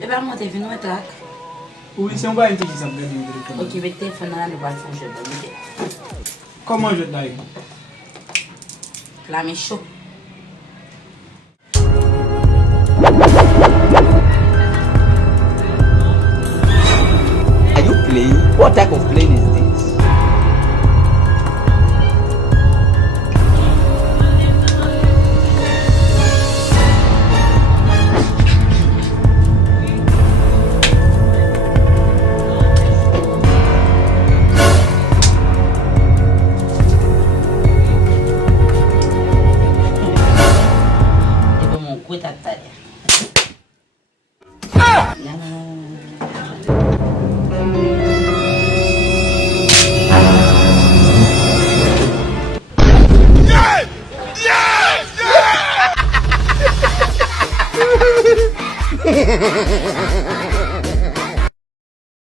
E ba monte vin nou etak. Oui, c'est un bail intelligent de directement. Ok, mette téléphone là, nous allons faire un jeu. Comment je t'aille? La mais chaud. Are you playing? What type of plane is this? E ba mon kou tak tade. Yeah!